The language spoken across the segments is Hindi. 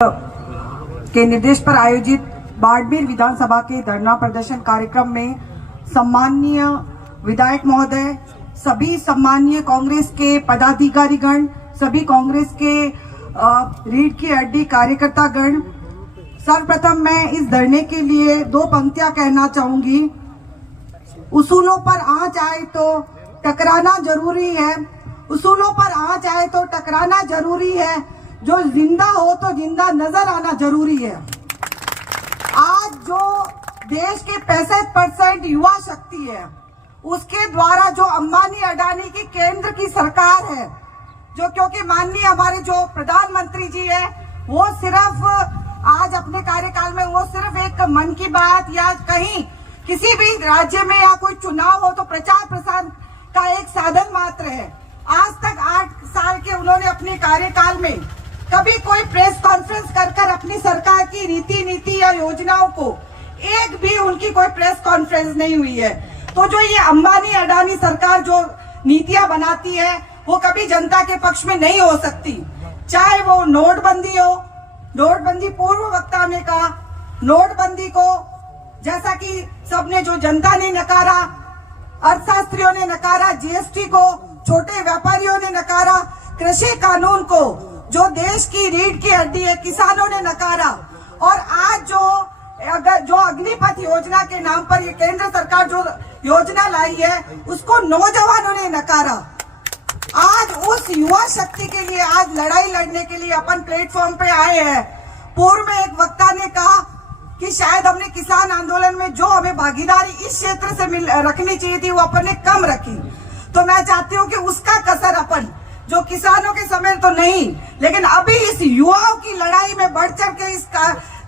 के निर्देश पर आयोजित बाड़मेर विधानसभा के धरना प्रदर्शन कार्यक्रम में सम्माननीय विधायक महोदय, सभी सम्माननीय कांग्रेस के पदाधिकारीगण, सभी कांग्रेस के रीढ़ की हड्डी कार्यकर्तागण, सर्वप्रथम मैं इस धरने के लिए दो पंक्तियां कहना चाहूंगी। उसूलों पर आंच आए तो टकराना जरूरी है, उसूलों पर आंच आए तो टकराना जरूरी है, जो जिंदा हो तो जिंदा नजर आना जरूरी है। आज जो देश के 65% युवा शक्ति है, उसके द्वारा जो अंबानी अडानी की केंद्र की सरकार है, जो क्योंकि माननीय हमारे जो प्रधानमंत्री जी है, वो सिर्फ आज अपने कार्यकाल में वो सिर्फ एक मन की बात या कहीं किसी भी राज्य में या कोई चुनाव हो तो प्रचार प्रसार का एक साधन मात्र है। आज तक 8 साल के उन्होंने अपने कार्यकाल में कभी कोई प्रेस कॉन्फ्रेंस कर अपनी सरकार की नीति या योजनाओं को, एक भी उनकी कोई प्रेस कॉन्फ्रेंस नहीं हुई है। तो जो ये अंबानी अडानी सरकार जो नीतियां बनाती है, वो कभी जनता के पक्ष में नहीं हो सकती। चाहे वो नोटबंदी हो, नोटबंदी पूर्व वक्ता ने कहा, नोटबंदी को जैसा कि सबने जो जनता ने नकारा, अर्थशास्त्रियों ने नकारा, जीएसटी को छोटे व्यापारियों ने नकारा, कृषि कानून को जो देश की रीढ़ की हड्डी है किसानों ने नकारा, और आज जो अग्निपथ योजना के नाम पर ये केंद्र सरकार जो योजना लाई है, उसको नौजवानों ने नकारा। आज उस युवा शक्ति के लिए आज लड़ाई लड़ने के लिए अपन प्लेटफॉर्म पे आए हैं। पूर्व में एक वक्ता ने कहा कि शायद हमने किसान आंदोलन में जो हमें भागीदारी इस क्षेत्र से रखनी चाहिए थी, वो अपन ने कम रखी। तो मैं चाहती हूँ कि उसका कसर अपन जो किसानों के समय तो नहीं, लेकिन अभी इस युवाओं की लड़ाई में बढ़ चढ़ के इस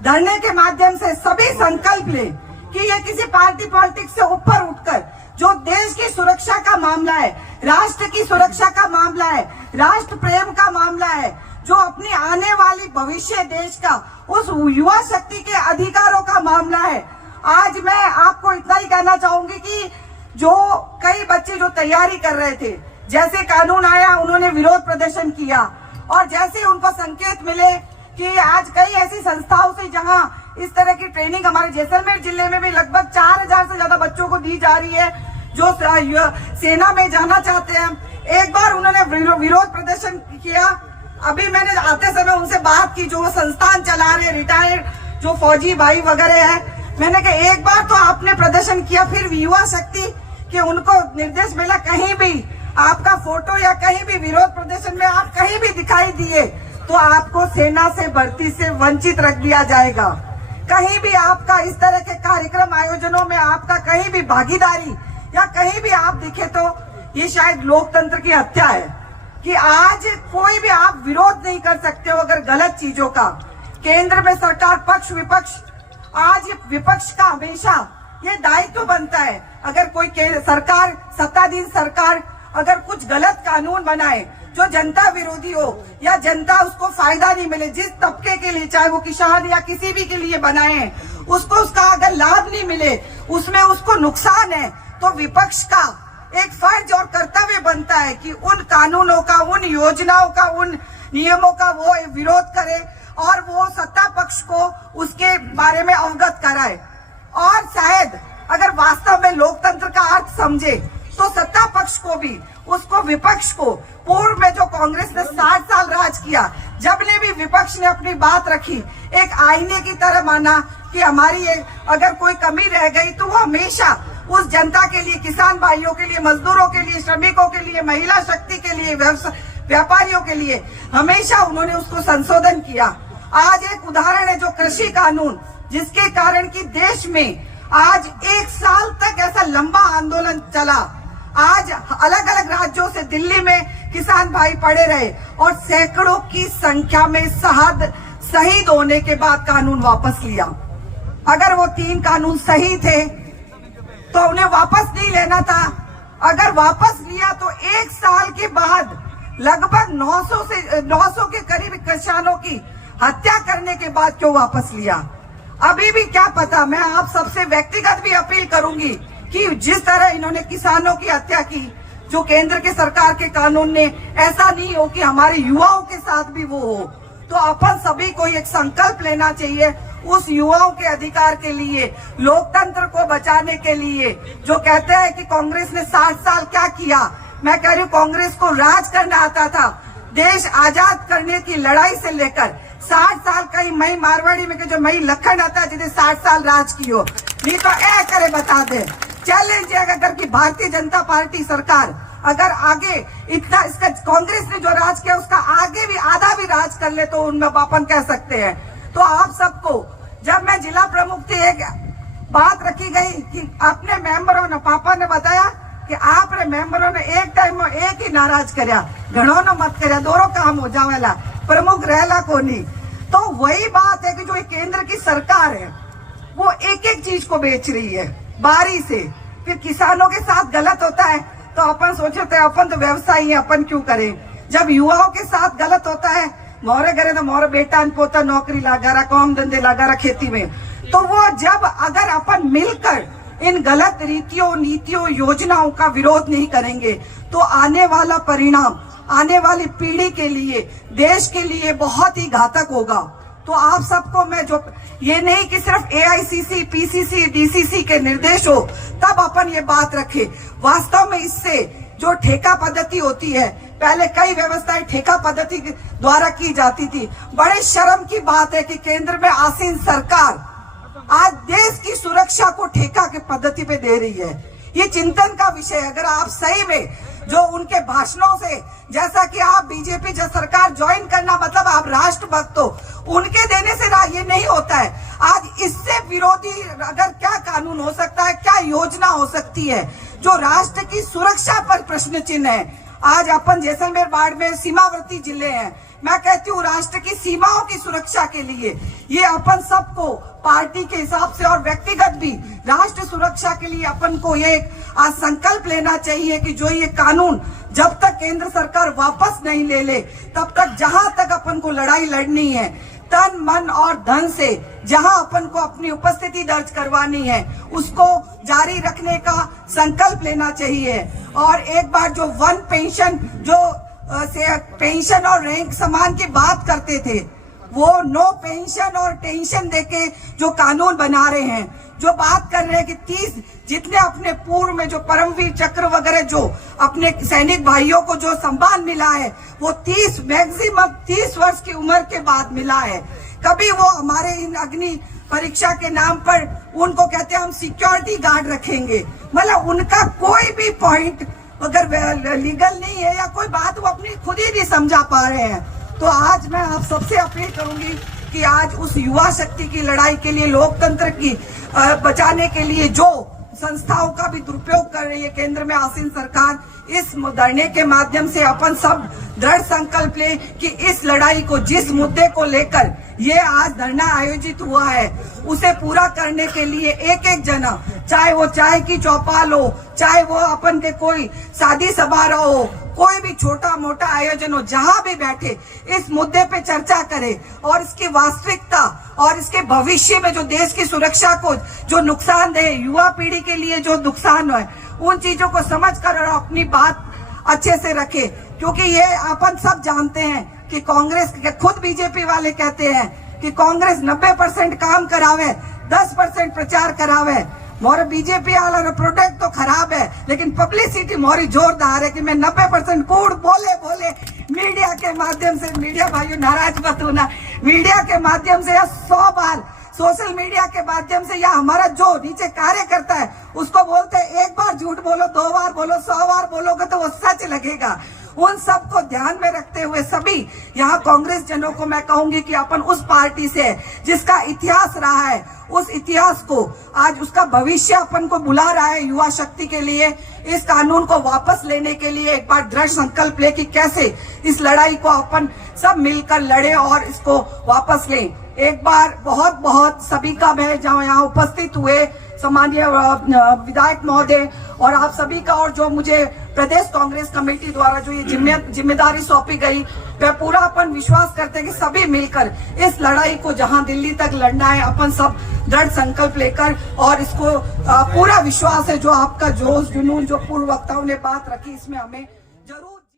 धरने के माध्यम से सभी संकल्प ले कि ये किसी पार्टी पॉलिटिक्स से ऊपर उठकर जो देश की सुरक्षा का मामला है, राष्ट्र की सुरक्षा का मामला है, राष्ट्र प्रेम का मामला है, जो अपनी आने वाली भविष्य देश का उस युवा शक्ति के अधिकारों का मामला है। आज मैं आपको इतना ही कहना चाहूंगी कि जो कई बच्चे जो तैयारी कर रहे थे, जैसे कानून आया उन्होंने विरोध प्रदर्शन किया, और जैसे उनको संकेत मिले कि आज कई ऐसी संस्थाओं से जहां इस तरह की ट्रेनिंग हमारे जैसलमेर जिले में भी लगभग 4000 से ज्यादा बच्चों को दी जा रही है जो सेना में जाना चाहते हैं। एक बार उन्होंने विरोध प्रदर्शन किया। अभी मैंने आते समय उनसे बात की, जो संस्थान चला रहे रिटायर्ड जो फौजी भाई वगैरह है, मैंने कहा एक बार तो आपने प्रदर्शन किया, फिर युवा शक्ति कि उनको निर्देश मिला कहीं भी आपका फोटो या कहीं भी विरोध प्रदर्शन में आप कहीं भी दिखाई दिए तो आपको सेना से भर्ती से वंचित रख दिया जाएगा। कहीं भी आपका इस तरह के कार्यक्रम आयोजनों में आपका कहीं भी भागीदारी या कहीं भी आप दिखे तो ये शायद लोकतंत्र की हत्या है कि आज कोई भी आप विरोध नहीं कर सकते हो अगर गलत चीजों का। केंद्र में सरकार पक्ष विपक्ष, आज विपक्ष का हमेशा ये दायित्व बनता है, अगर कोई सरकार सत्ताधीन सरकार अगर कुछ गलत कानून बनाए जो जनता विरोधी हो या जनता उसको फायदा नहीं मिले, जिस तबके के लिए, चाहे वो किसान या किसी भी के लिए बनाए, उसको उसका अगर लाभ नहीं मिले, उसमें उसको नुकसान है, तो विपक्ष का एक फर्ज और कर्तव्य बनता है कि उन कानूनों का, उन योजनाओं का, उन नियमों का वो विरोध करे और वो सत्ता पक्ष को उसके बारे में अवगत कराए। और शायद अगर वास्तव में लोकतंत्र का अर्थ समझे तो सत्ता पक्ष को भी, उसको विपक्ष को, पूर्व में जो कांग्रेस ने 60 साल राज किया, जब ने भी विपक्ष ने अपनी बात रखी, एक आईने की तरह माना कि हमारी अगर कोई कमी रह गई तो वो हमेशा उस जनता के लिए, किसान भाइयों के लिए, मजदूरों के लिए, श्रमिकों के लिए, महिला शक्ति के लिए, व्यापारियों के लिए हमेशा उन्होंने उसको संशोधन किया। आज एक उदाहरण है जो कृषि कानून, जिसके कारण कि देश में आज 1 साल तक ऐसा लंबा आंदोलन चला। आज अलग अलग राज्यों से दिल्ली में किसान भाई पड़े रहे और सैकड़ों की संख्या में शहीद होने के बाद कानून वापस लिया। अगर वो 3 कानून सही थे तो उन्हें वापस नहीं लेना था। अगर वापस लिया तो 1 साल के बाद लगभग 900 के करीब किसानों की हत्या करने के बाद क्यों वापस लिया? अभी भी क्या पता, मैं आप सबसे व्यक्तिगत भी अपील करूंगी कि जिस तरह इन्होंने किसानों की हत्या की, जो केंद्र के सरकार के कानून ने, ऐसा नहीं हो कि हमारे युवाओं के साथ भी वो हो। तो अपन सभी को एक संकल्प लेना चाहिए उस युवाओं के अधिकार के लिए, लोकतंत्र को बचाने के लिए। जो कहते हैं कि कांग्रेस ने 60 साल क्या किया, मैं कह रही हूँ कांग्रेस को राज करना आता था। देश आजाद करने की लड़ाई से लेकर 60 साल कहीं मई मारवाड़ी में जो मई लखन आता है जिन्हें 60 साल राज की हो, नहीं तो ए करे बता दे। चैलेंज है अगर कि भारतीय जनता पार्टी सरकार अगर आगे इतना इसका कांग्रेस ने जो राज किया उसका आगे भी आधा भी राज कर ले तो उनमें बापन कह सकते हैं। तो आप सबको जब मैं जिला प्रमुख थी एक बात रखी गई कि अपने मेंबरों ने, पापा ने बताया कि आप रे मेंबरों ने एक टाइम में एक ही नाराज करया, घणों ने मत करया, दोनों काम हो जावेला, प्रमुख रहला को नहीं। तो वही बात है कि जो केंद्र की सरकार है वो एक एक चीज को बेच रही है बारी से। फिर किसानों के साथ गलत होता है तो अपन सोचते हैं अपन तो व्यवसायी है, अपन क्यों करें। जब युवाओं के साथ गलत होता है, मोरे करे तो मोरे बेटा पोता नौकरी लगा रहा, काम धंधे लगा रहा खेती में, तो वो जब अगर अपन मिलकर इन गलत रीतियों, नीतियों, योजनाओं का विरोध नहीं करेंगे तो आने वाला परिणाम आने वाली पीढ़ी के लिए, देश के लिए बहुत ही घातक होगा। तो आप सबको मैं जो ये नहीं कि सिर्फ एआईसीसी, पीसीसी, डीसीसी के निर्देश हो तब अपन ये बात रखे। वास्तव में इससे जो ठेका पद्धति होती है, पहले कई व्यवस्थाएं ठेका पद्धति द्वारा की जाती थी। बड़े शर्म की बात है कि केंद्र में आसीन सरकार आज देश की सुरक्षा को ठेका के पद्धति पे दे रही है। ये चिंतन का विषय। अगर आप सही में जो उनके भाषणों से, जैसा कि आप बीजेपी जो सरकार ज्वाइन करना मतलब आप राष्ट्रभक्त हो, उनके देने से ये नहीं होता है। आज इससे विरोधी अगर क्या कानून हो सकता है, क्या योजना हो सकती है जो राष्ट्र की सुरक्षा पर प्रश्न चिन्ह है। आज अपन जैसलमेर, बाड़मेर सीमावर्ती जिले हैं, मैं कहती हूँ राष्ट्र की सीमाओं की सुरक्षा के लिए ये अपन सबको पार्टी के हिसाब से और व्यक्तिगत भी राष्ट्र सुरक्षा के लिए अपन को ये आज संकल्प लेना चाहिए कि जो ये कानून जब तक केंद्र सरकार वापस नहीं ले ले तब तक जहां तक अपन को लड़ाई लड़नी है तन मन और धन से, जहां अपन को अपनी उपस्थिति दर्ज करवानी है उसको जारी रखने का संकल्प लेना चाहिए। और एक बार जो वन पेंशन, जो पेंशन और रैंक समान की बात करते थे, वो नो पेंशन और टेंशन देके जो कानून बना रहे हैं, जो बात कर रहे हैं कि 30 जितने अपने पूर्व में जो परमवीर चक्र वगैरह जो अपने सैनिक भाइयों को जो सम्मान मिला है वो 30 मैक्सिमम 30 वर्ष की उम्र के बाद मिला है। कभी वो हमारे इन अग्नि परीक्षा के नाम पर उनको कहते हैं हम सिक्योरिटी गार्ड रखेंगे, मतलब उनका कोई भी पॉइंट अगर लीगल नहीं है या कोई बात वो अपनी खुद ही नहीं समझा पा रहे हैं। तो आज मैं आप सबसे अपील करूंगी कि आज उस युवा शक्ति की लड़ाई के लिए, लोकतंत्र की बचाने के लिए जो संस्थाओं का भी दुरुपयोग कर रही है केंद्र में आसीन सरकार, इस धरने के माध्यम से अपन सब दृढ़ संकल्प ले कि इस लड़ाई को, जिस मुद्दे को लेकर ये आज धरना आयोजित हुआ है उसे पूरा करने के लिए एक एक जना, चाहे वो चाय की चौपाल हो, चाहे वो अपन के कोई शादी समारोह हो, कोई भी छोटा मोटा आयोजन हो, जहां भी बैठे इस मुद्दे पे चर्चा करे और इसकी वास्तविकता और इसके भविष्य में जो देश की सुरक्षा को जो नुकसान दे, युवा पीढ़ी के लिए जो नुकसान है, उन चीजों को समझ कर और अपनी बात अच्छे से रखे। क्योंकि ये अपन सब जानते हैं कि कांग्रेस के खुद बीजेपी वाले कहते हैं कि कांग्रेस 90% काम करावे, 10% प्रचार करावे। मोर बीजेपी वाला प्रोडक्ट तो खराब है लेकिन पब्लिसिटी मोरी जोरदार है कि मैं 90% कूड़ बोले मीडिया के माध्यम से। मीडिया भाइयों नाराज मत होना, मीडिया के माध्यम से या 100 बार सोशल मीडिया के माध्यम से या हमारा जो नीचे कार्य करता है उसको बोलते हैं एक बार झूठ बोलो, 2 बार बोलो, 100 बार बोलोगे तो वो सच लगेगा। उन सब को ध्यान में रखते हुए सभी यहाँ कांग्रेस जनों को मैं कहूंगी कि अपन उस पार्टी से जिसका इतिहास रहा है, उस इतिहास को आज उसका भविष्य अपन को बुला रहा है युवा शक्ति के लिए, इस कानून को वापस लेने के लिए एक बार दृढ़ संकल्प ले कि कैसे इस लड़ाई को अपन सब मिलकर लड़े और इसको वापस लें। एक बार बहुत बहुत सभी का मैं जहाँ यहाँ उपस्थित हुए सम्माननीय विधायक महोदय और आप सभी का, और जो मुझे प्रदेश कांग्रेस कमेटी द्वारा जो ये जिम्मेदारी सौंपी गई, मैं पूरा अपन विश्वास करते हैं कि सभी मिलकर इस लड़ाई को जहां दिल्ली तक लड़ना है अपन सब दृढ़ संकल्प लेकर, और इसको पूरा विश्वास है जो आपका जोश जुनून जो पूर्व वक्ताओं ने बात रखी इसमें हमें